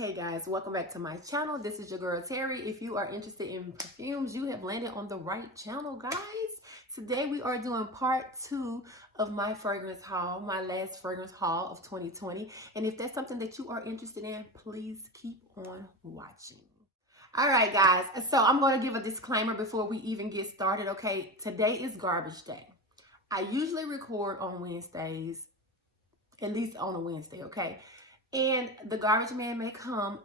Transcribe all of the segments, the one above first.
Hey guys, welcome back to my channel. This is your girl Terry. If you are interested in perfumes, you have landed on the right channel, guys. Today we are doing part 2 of my fragrance haul, my last fragrance haul of 2020. And if that's something that you are interested in, please keep on watching. All right, guys. So I'm going to give a disclaimer before we even get started, okay? Today is garbage day. I usually record on Wednesdays, at least on a Wednesday, okay? And the garbage man may come.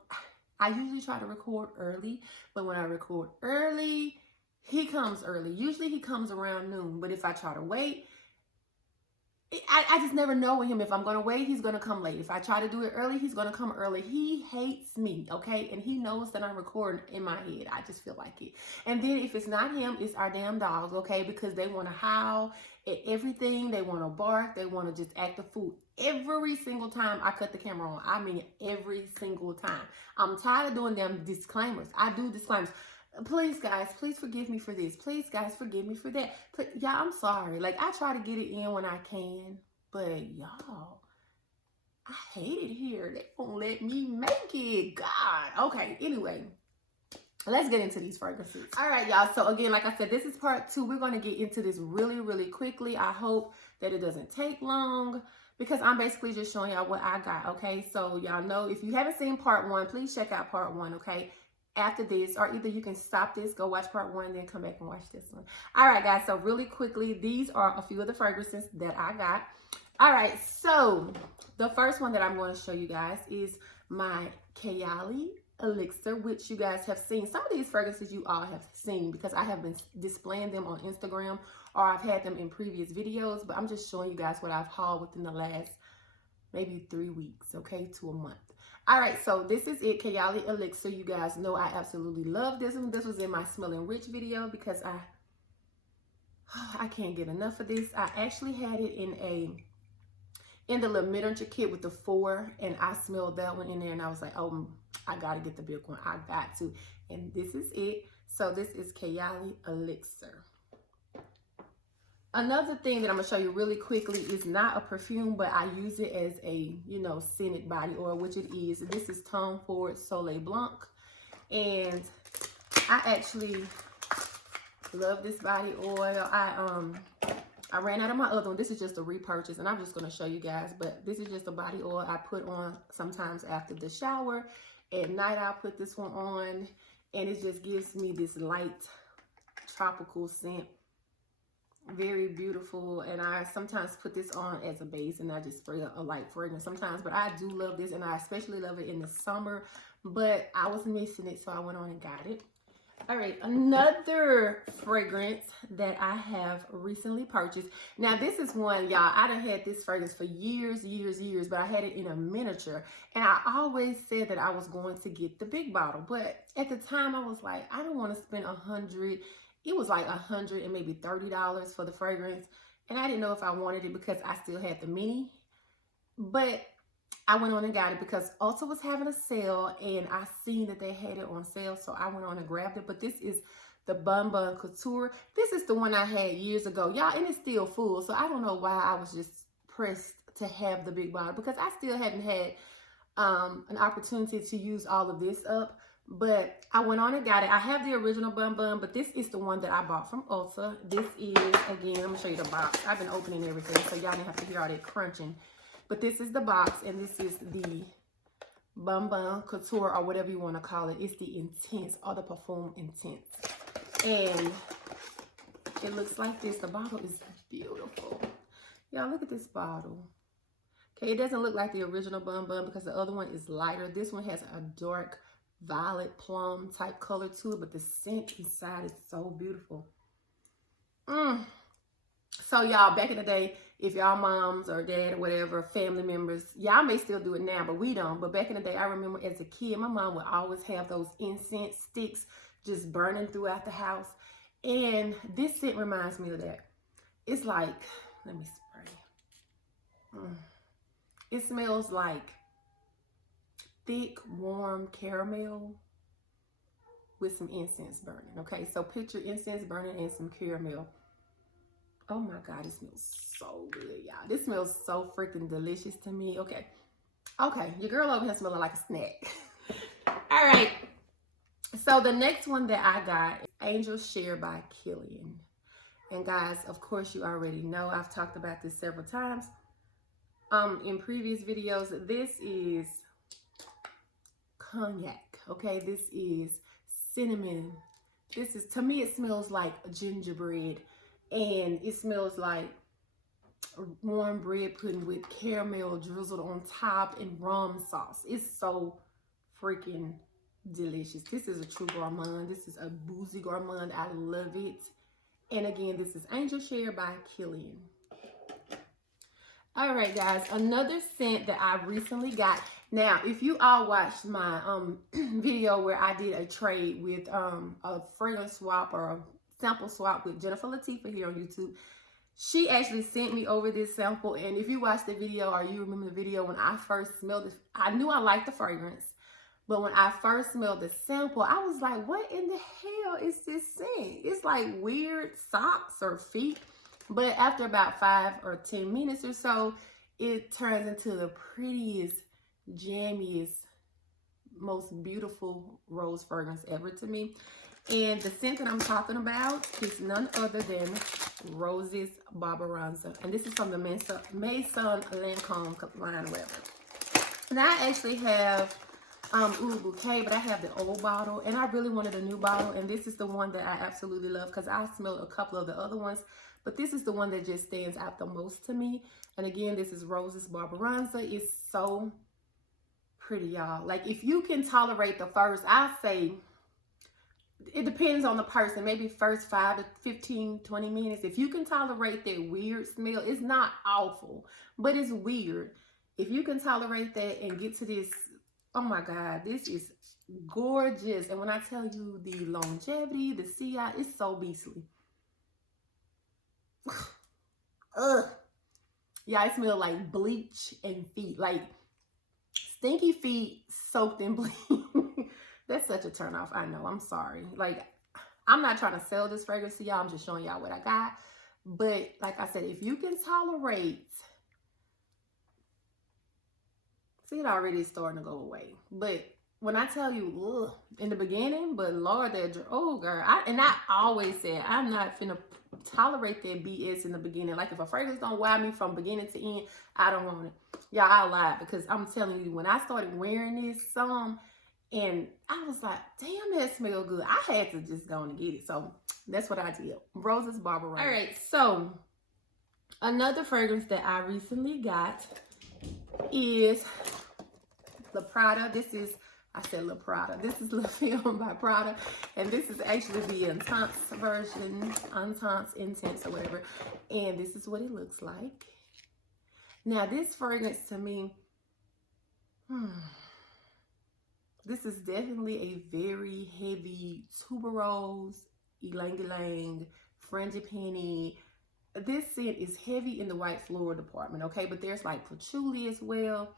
I usually try to record early, but when I record early, he comes early. Usually he comes around noon, but if I try to wait, I just never know with him. If I'm going to wait, he's going to come late. If I try to do it early, he's going to come early. He hates me, okay? And he knows that I'm recording in my head. I just feel like it. And then if it's not him, it's our damn dogs, okay? Because they want to howl at everything. They want to bark. They want to just act a fool. Every single time I cut the camera on. I mean, every single time. I'm tired of doing them disclaimers. I do disclaimers. Please, guys, please forgive me for this. Please, guys, forgive me for that. Y'all, I'm sorry. Like, I try to get it in when I can. But, y'all, I hate it here. They won't let me make it. God. Okay, anyway. Let's get into these fragrances. All right, y'all. So, again, like I said, this is part 2. We're going to get into this really, really quickly. I hope that it doesn't take long, because I'm basically just showing y'all what I got, okay? So, y'all know, if you haven't seen part 1, please check out part 1, okay? After this, or either you can stop this, go watch part 1, then come back and watch this one. All right, guys, so really quickly, these are a few of the fragrances that I got. All right, so the first one that I'm going to show you guys is my Kayali Elixir, which you guys have seen. Some of these fragrances you all have seen because I have been displaying them on Instagram, or I've had them in previous videos, but I'm just showing you guys what I've hauled within the last maybe 3 weeks, okay, to a month. All right, so this is it, Kayali Elixir. You guys know I absolutely love this one. This was in my Smelling Rich video because I can't get enough of this. I actually had it in the little miniature kit with the 4, and I smelled that one in there, and I was like, oh, I gotta get the big one. I got to. And this is it. So this is Kayali Elixir. Another thing that I'm gonna show you really quickly is not a perfume, but I use it as a, you know, scented body oil, which it is. This is Ford Soleil Blanc, and I actually love this body oil. I ran out of my other one. This is just a repurchase, and I'm just gonna show you guys, but this is just a body oil I put on sometimes after the shower. At night, I'll put this one on, and it just gives me this light tropical scent. Very beautiful. And I sometimes put this on as a base, and I just spray a light fragrance sometimes, but I do love this, and I especially love it in the summer, but I was missing it, so I went on and got it. All right, another fragrance that I have recently purchased. Now, this is one, y'all, I done had this fragrance for years, but I had it in a miniature, and I always said that I was going to get the big bottle, but at the time I was like, I don't want to spend $100. It was like $100 and maybe $30 for the fragrance, and I didn't know if I wanted it because I still had the mini, but I went on and got it because Ulta was having a sale, and I seen that they had it on sale, so I went on and grabbed it. But this is the Couture. This is the one I had years ago, y'all, and it's still full, so I don't know why I was just pressed to have the big bottle, because I still hadn't had an opportunity to use all of this up. But I went on and got it. I have the original but this is the one that I bought from Ulta. This is, again, I'm going to show you the box. I've been opening everything, so y'all didn't have to hear all that crunching. But this is the box, and this is the Couture, or whatever you want to call it. It's the Intense, or the Perfume Intense. And it looks like this. The bottle is beautiful. Y'all, look at this bottle. Okay, it doesn't look like the original because the other one is lighter. This one has a dark violet plum type color to it, but the scent inside is so beautiful. So y'all, back in the day, if y'all moms or dad or whatever, family members, y'all may still do it now, but we don't. But back in the day, I remember as a kid, my mom would always have those incense sticks just burning throughout the house, and this scent reminds me of that. It's like, let me spray. It smells like thick, warm caramel with some incense burning. Okay, so picture incense burning and some caramel. Oh my God, it smells so good, y'all. This smells so freaking delicious to me. Okay, your girl over here smelling like a snack. All right. So the next one that I got is Angel Share by Kilian. And guys, of course you already know, I've talked about this several times in previous videos. This is cognac, okay? This is cinnamon. This is, to me, it smells like gingerbread, and it smells like warm bread pudding with caramel drizzled on top and rum sauce. It's so freaking delicious. This is a true gourmand. This is a boozy gourmand. I love it. And again, this is Angel Share by Kilian. All right, guys, another scent that I recently got. Now, if you all watched my video where I did a trade with a fragrance swap or a sample swap with Jennifer Latifa here on YouTube, she actually sent me over this sample. And if you watched the video or you remember the video when I first smelled it, I knew I liked the fragrance. But when I first smelled the sample, I was like, what in the hell is this scent? It's like weird socks or feet. But after about 5 or 10 minutes or so, it turns into the prettiest, jammiest, most beautiful rose fragrance ever to me. And the scent that I'm talking about is none other than Roses Berberanza. And this is from the Maison Lancome line, whatever. And I actually have Oud Bouquet, but I have the old bottle. And I really wanted a new bottle. And this is the one that I absolutely love because I smelled a couple of the other ones. But this is the one that just stands out the most to me. And again, this is Roses Berberanza. It's so pretty, y'all. Like, if you can tolerate the first, I say, it depends on the person. Maybe first 5 to 15, 20 minutes. If you can tolerate that weird smell, it's not awful, but it's weird. If you can tolerate that and get to this, oh my God, this is gorgeous. And when I tell you the longevity, the CI, it's so beastly. Ugh. Yeah, I smell like bleach and feet, like stinky feet soaked in bleach. That's such a turnoff. I know. I'm sorry. Like, I'm not trying to sell this fragrance to y'all. I'm just showing y'all what I got. But like I said, if you can tolerate, see, it already is starting to go away. But when I tell you, ugh, in the beginning, but Lord, that, oh girl, I always said I'm not finna tolerate that BS in the beginning. Like, if a fragrance don't wow me from beginning to end, I don't want it. Y'all, I lied, because I'm telling you, when I started wearing this and I was like, damn, that smell good. I had to just go and get it. So that's what I did. Roses Berberanza. All right, so another fragrance that I recently got is the Prada. This is, I said La Prada. This is La Femme by Prada. And this is actually the Intense version, Intense or whatever. And this is what it looks like. Now, this fragrance to me, this is definitely a very heavy tuberose, ylang-ylang, frangipani. This scent is heavy in the white floral department, okay? But there's like patchouli as well,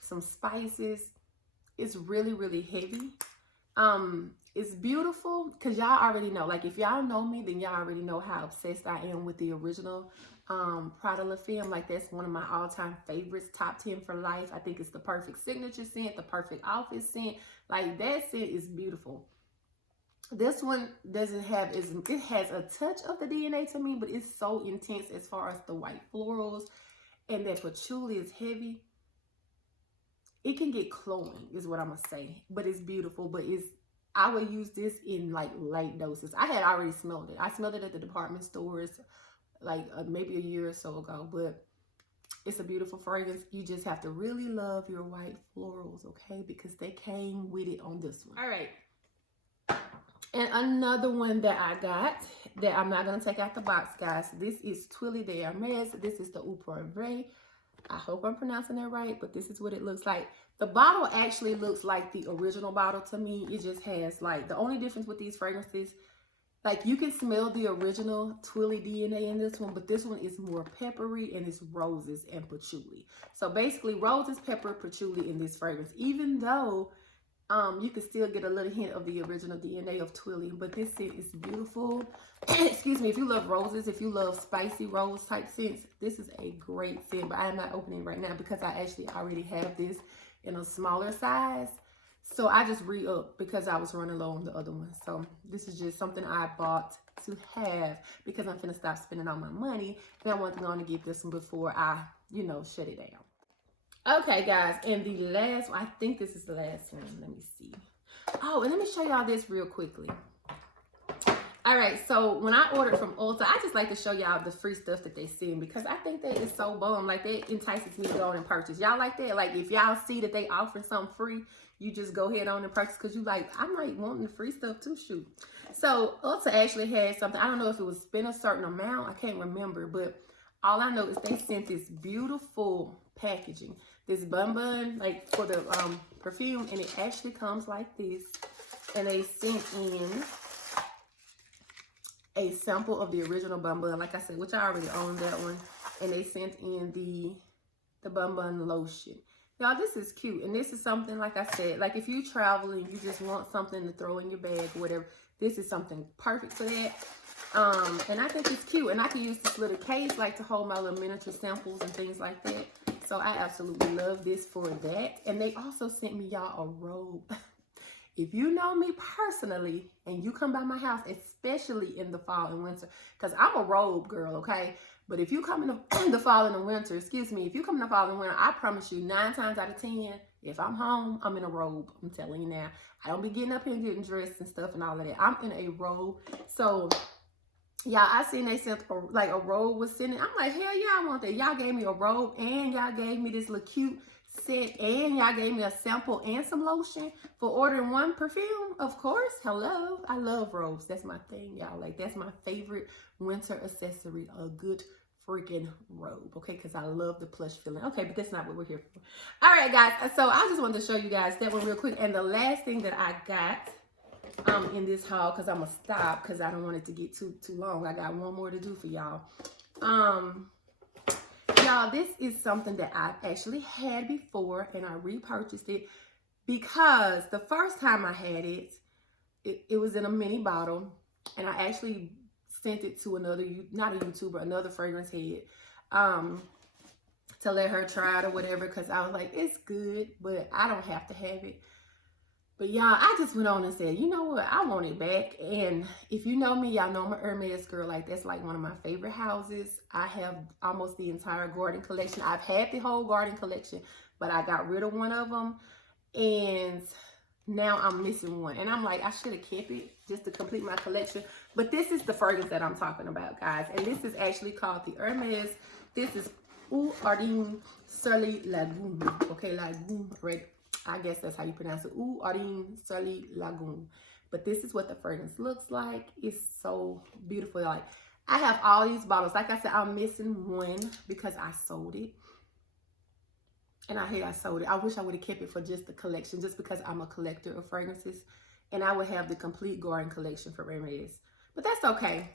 some spices. It's really, really heavy. It's beautiful because y'all already know. Like, if y'all know me, then y'all already know how obsessed I am with the original Prada La Femme. Like, that's one of my all-time favorites, top 10 for life. I think it's the perfect signature scent, the perfect office scent. Like, that scent is beautiful. This one doesn't have, it has a touch of the DNA to me, but it's so intense as far as the white florals, and that patchouli is heavy. It can get cloying is what I'm gonna say, but it's beautiful. But I would use this in like light doses. I had already smelled it. I smelled it at the department stores like maybe a year or so ago, but it's a beautiful fragrance. You just have to really love your white florals, okay? Because they came with it on this one. All right. And another one that I got that I'm not going to take out the box, guys. This is Twilly De Hermes. This is the Eau Poivre. I hope I'm pronouncing that right, but this is what it looks like. The bottle actually looks like the original bottle to me. It just has, like, the only difference with these fragrances, like, you can smell the original Twilly DNA in this one, but this one is more peppery, and it's roses and patchouli. So basically, roses, pepper, patchouli in this fragrance, even though you can still get a little hint of the original DNA of Twilly. But this scent is beautiful. Excuse me, if you love roses, if you love spicy rose type scents, this is a great scent. But I am not opening right now because I actually already have this in a smaller size. So I just re-upped because I was running low on the other one. So this is just something I bought to have because I'm finna stop spending all my money. And I want to go on and get this one before I, you know, shut it down. Okay, guys. And the last one, I think this is the last one. Let me see. Oh, and let me show y'all this real quickly. All right, so when I ordered from Ulta, I just like to show y'all the free stuff that they send because I think that is so bomb. Like, that entices me to go on and purchase. Y'all like that? Like, if y'all see that they offering something free, you just go ahead on and purchase because you like, I might want the free stuff too, shoot. So Ulta actually had something. I don't know if it was spent a certain amount. I can't remember, but all I know is they sent this beautiful packaging, this bun, like for the perfume, and it actually comes like this. And they sent in a sample of the original bun, like I said, which I already own that one. And they sent in the bun lotion. Y'all, this is cute. And this is something, like I said, like if you travel and you just want something to throw in your bag or whatever, this is something perfect for that. And I think it's cute. And I can use this little case like to hold my little miniature samples and things like that. So I absolutely love this for that. And they also sent me, y'all, a robe. If you know me personally and you come by my house, especially in the fall and winter, because I'm a robe girl, okay? But if you come in the fall and the winter, excuse me, if you come in the fall and winter, I promise you 9 times out of 10, if I'm home, I'm in a robe. I'm telling you now. I don't be getting up here and getting dressed and stuff and all of that. I'm in a robe. So, y'all, I seen they sent like a robe was sending. I'm like, hell yeah, I want that. Y'all gave me a robe and y'all gave me this little cute set and y'all gave me a sample and some lotion for ordering one perfume. Of course, hello. I love robes. That's my thing, y'all. Like, that's my favorite winter accessory, a good freaking robe, okay? Because I love the plush feeling. Okay, but that's not what we're here for. All right, guys. So I just wanted to show you guys that one real quick. And the last thing that I got in this haul, because I'm gonna stop because I don't want it to get too long. I got one more to do for y'all. Y'all, this is something that I've actually had before and I repurchased it because the first time I had it, it was in a mini bottle, and I actually sent it to another, not a YouTuber, another fragrance head, to let her try it or whatever, because I was like, it's good, but I don't have to have it. But y'all, I just went on and said, you know what? I want it back. And if you know me, y'all know I'm a Hermes girl. Like, that's like one of my favorite houses. I have almost the entire garden collection. I've had the whole garden collection, but I got rid of one of them. And now I'm missing one. And I'm like, I should have kept it just to complete my collection. But this is the fragrance that I'm talking about, guys. And this is actually called the Hermes. This is Eau Jardin Sur Lagune. Okay, Lagune, right? I guess that's how you pronounce it. Eau Jardin Sur Lagune. But this is what the fragrance looks like. It's so beautiful. Like, I have all these bottles. Like I said, I'm missing one because I sold it. And I hate I sold it. I wish I would have kept it for just the collection, just because I'm a collector of fragrances. And I would have the complete garden collection for Hermes. But that's okay.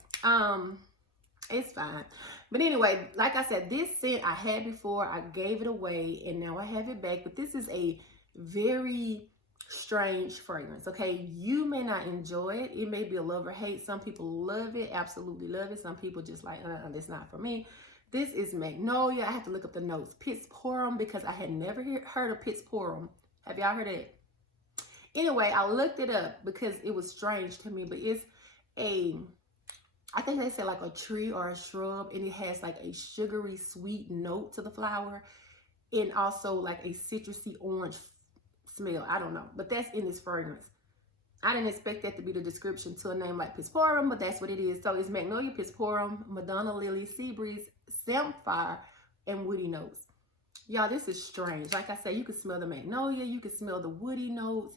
It's fine. But anyway, like I said, this scent I had before. I gave it away and now I have it back. But this is a very strange fragrance, okay? You may not enjoy it. It may be a love or hate. Some people love it, absolutely love it. Some people just like, that's not for me. This is Magnolia. I have to look up the notes. Pitsporum, because I had never heard of Pitsporum. Have y'all heard it? Anyway, I looked it up because it was strange to me, but it's a, I think they said like a tree or a shrub, and it has like a sugary sweet note to the flower, and also like a citrusy orange smell. I don't know, but that's in this fragrance. I didn't expect that to be the description to a name like Pitsporum, but that's what it is. So it's Magnolia, Pitsporum, Madonna Lily, Sea Breeze, Samphire, and woody notes. Y'all, this is strange. Like I said, you can smell the magnolia, you can smell the woody notes.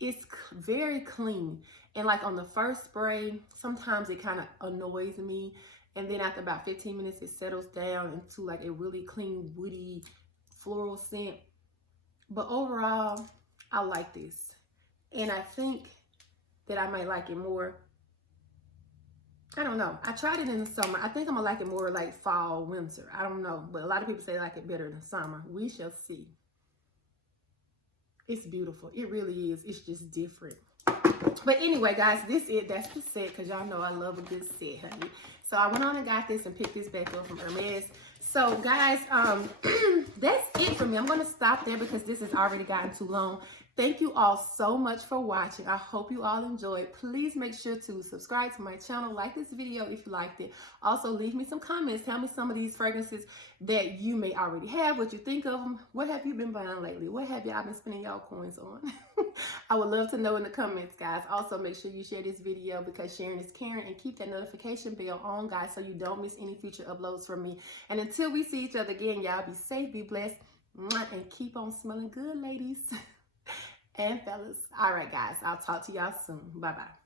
It's very clean. And like on the first spray, sometimes it kind of annoys me. And then after about 15 minutes, it settles down into like a really clean, woody, floral scent. But overall, I like this. And I think that I might like it more. I don't know. I tried it in the summer. I think I'm gonna like it more like fall, winter. I don't know. But a lot of people say they like it better than summer. We shall see. It's beautiful. It really is. It's just different. But anyway, guys, that's the set, because y'all know I love a good set, honey. So I went on and got this and picked this back up from Hermes. So guys, that's it for me. I'm going to stop there because this has already gotten too long. Thank you all so much for watching. I hope you all enjoyed. Please make sure to subscribe to my channel, like this video if you liked it. Also, leave me some comments. Tell me some of these fragrances that you may already have, what you think of them. What have you been buying lately? What have y'all been spending y'all coins on? I would love to know in the comments, guys. Also, make sure you share this video because sharing is caring, and keep that notification bell on, guys, so you don't miss any future uploads from me. And until we see each other again, y'all be safe, be blessed, and keep on smelling good, ladies. And fellas. All right, guys. I'll talk to y'all soon. Bye-bye.